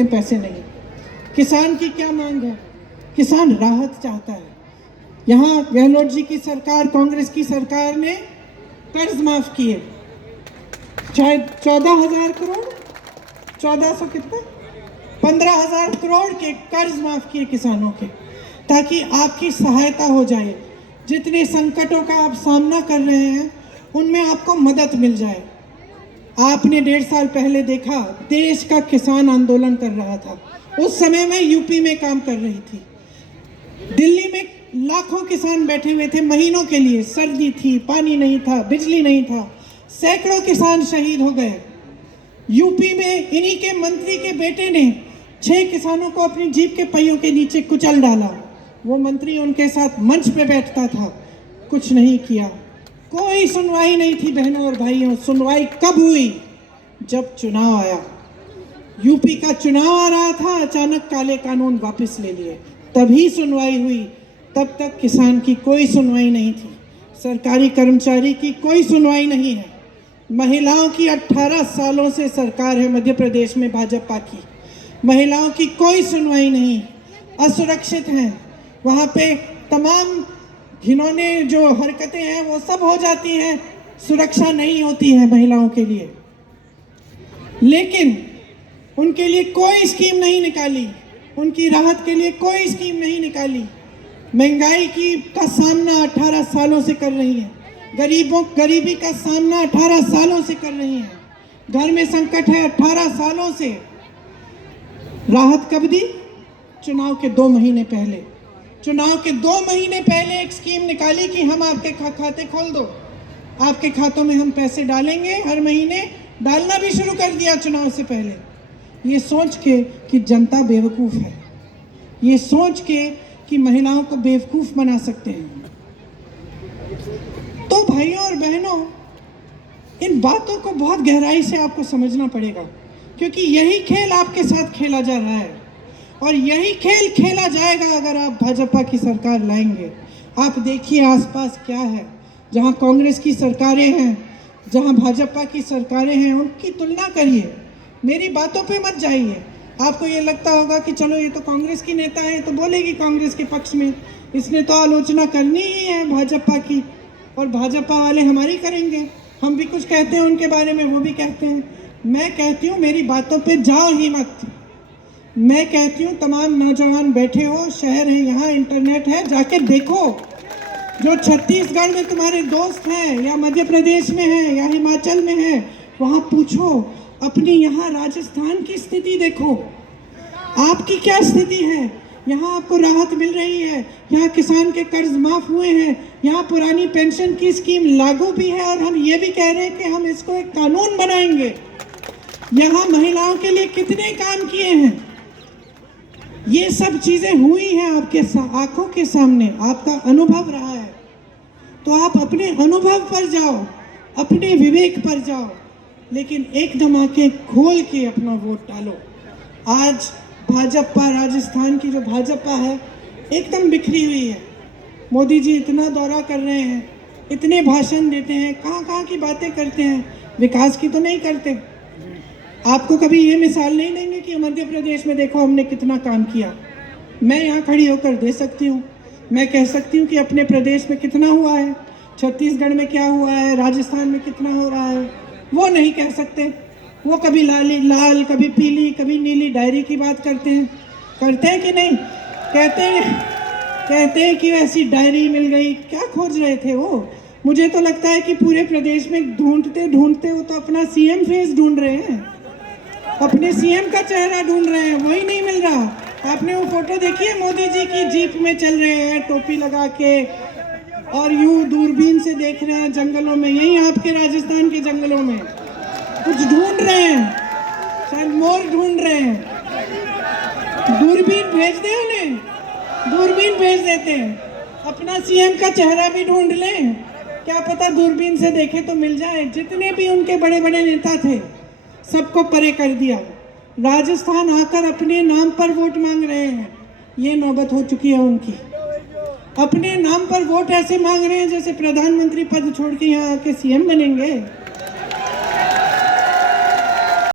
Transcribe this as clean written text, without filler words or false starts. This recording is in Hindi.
कहते हैं पैसे नहीं। किसान की क्या मांग है? किसान राहत चाहता है। यहाँ गहलोत जी की सरकार, कांग्रेस की सरकार ने कर्ज माफ किए, चाहे 14,000 करोड़, 1400 कितना, 15,000 करोड़ के कर्ज माफ किए किसानों के, ताकि आपकी सहायता हो जाए। जितने संकटों का आप सामना कर रहे हैं उनमें आपको मदद मिल जाए। आपने 1.5 साल पहले देखा, देश का किसान आंदोलन कर रहा था। उस समय मैं यूपी में काम कर रही थी। दिल्ली में लाखों किसान बैठे हुए थे महीनों के लिए। सर्दी थी, पानी नहीं था, बिजली नहीं था, सैकड़ों किसान शहीद हो गए। यूपी में इन्हीं के मंत्री के बेटे ने 6 किसानों को अपनी जीप के पहियों के नीचे कुचल डाला। वो मंत्री उनके साथ मंच पे बैठता था, कुछ नहीं किया। कोई सुनवाई नहीं थी बहनों और भाइयों। सुनवाई कब हुई? जब चुनाव आया। यूपी का चुनाव आ रहा था, अचानक काले कानून वापस ले लिए, तभी सुनवाई हुई। तब तक किसान की कोई सुनवाई नहीं थी, सरकारी कर्मचारी की कोई सुनवाई नहीं है। महिलाओं की 18 सालों से सरकार है मध्य प्रदेश में भाजपा की, महिलाओं की कोई सुनवाई नहीं, असुरक्षित हैं। वहाँ पे तमाम घिनौने जो हरकतें हैं वो सब हो जाती हैं, सुरक्षा नहीं होती है महिलाओं के लिए। लेकिन उनके लिए कोई स्कीम नहीं निकाली, उनकी राहत के लिए कोई स्कीम नहीं निकाली। महंगाई का सामना 18 सालों से कर रही है, गरीबी का सामना 18 सालों से कर रही है, घर में संकट है 18 सालों से। राहत कब दी? चुनाव के 2 महीने पहले। चुनाव के 2 महीने पहले एक स्कीम निकाली कि हम आपके खाते खोल दो, आपके खातों में हम पैसे डालेंगे, हर महीने डालना भी शुरू कर दिया चुनाव से पहले। ये सोच के कि जनता बेवकूफ़ है, ये सोच के कि महिलाओं को बेवकूफ़ बना सकते हैं। तो भाइयों और बहनों, इन बातों को बहुत गहराई से आपको समझना पड़ेगा, क्योंकि यही खेल आपके साथ खेला जा रहा है और यही खेल खेला जाएगा अगर आप भाजपा की सरकार लाएंगे। आप देखिए आसपास क्या है। जहां कांग्रेस की सरकारें हैं, जहां भाजपा की सरकारें हैं, उनकी तुलना करिए। मेरी बातों पे मत जाइए। आपको ये लगता होगा कि चलो ये तो कांग्रेस की नेता है तो बोलेगी कांग्रेस के पक्ष में, इसने तो आलोचना करनी ही है भाजपा की, और भाजपा वाले हमारी करेंगे। हम भी कुछ कहते हैं उनके बारे में, वो भी कहते हैं। मैं कहती हूँ मेरी बातों पे जाओ ही मत। मैं कहती हूँ तमाम नौजवान बैठे हो, शहर है यहाँ, इंटरनेट है, जाके देखो। जो छत्तीसगढ़ में तुम्हारे दोस्त हैं या मध्य प्रदेश में हैं या हिमाचल में हैं, वहाँ पूछो। अपनी यहाँ राजस्थान की स्थिति देखो, आपकी क्या स्थिति है। यहाँ आपको राहत मिल रही है, यहाँ किसान के कर्ज माफ हुए हैं, यहाँ पुरानी पेंशन की स्कीम लागू भी है, और हम ये भी कह रहे हैं कि हम इसको एक कानून बनाएंगे। यहाँ महिलाओं के लिए कितने काम किए हैं। ये सब चीजें हुई हैं आपके आंखों के सामने, आपका अनुभव रहा है। तो आप अपने अनुभव पर जाओ, अपने विवेक पर जाओ, लेकिन एकदम आंखें खोल के अपना वोट डालो। आज भाजपा, राजस्थान की जो भाजपा है एकदम बिखरी हुई है। मोदी जी इतना दौरा कर रहे हैं, इतने भाषण देते हैं, कहाँ कहाँ की बातें करते हैं, विकास की तो नहीं करते। आपको कभी ये मिसाल नहीं देंगे कि मध्य प्रदेश में देखो हमने कितना काम किया। मैं यहाँ खड़ी होकर दे सकती हूँ, मैं कह सकती हूँ कि अपने प्रदेश में कितना हुआ है, छत्तीसगढ़ में क्या हुआ है, राजस्थान में कितना हो रहा है। वो नहीं कह सकते। वो कभी लाल, कभी पीली, कभी नीली डायरी की बात करते हैं कि नहीं? कहते हैं कि वैसी डायरी मिल गई। क्या खोज रहे थे वो? मुझे तो लगता है कि पूरे प्रदेश में ढूंढते ढूंढते वो तो अपना सीएम फेस ढूंढ रहे हैं, अपने सीएम का चेहरा ढूंढ रहे हैं, वही नहीं मिल रहा। आपने वो फोटो देखी है? मोदी जी की जीप में चल रहे हैं टोपी लगा के, और यूं दूरबीन से देख रहे हैं जंगलों में, यही आपके राजस्थान के जंगलों में कुछ ढूंढ रहे हैं, शायद मोर ढूंढ रहे हैं। दूरबीन भेज दे उन्हें, दूरबीन भेज देते हैं, अपना सीएम का चेहरा भी ढूंढ लें, क्या पता दूरबीन से देखे तो मिल जाए। जितने भी उनके बड़े बड़े नेता थे सबको परे कर दिया। राजस्थान आकर अपने नाम पर वोट मांग रहे हैं, ये नौबत हो चुकी है उनकी। अपने नाम पर वोट ऐसे मांग रहे हैं जैसे प्रधानमंत्री पद छोड़ के यहाँ आके सीएम बनेंगे।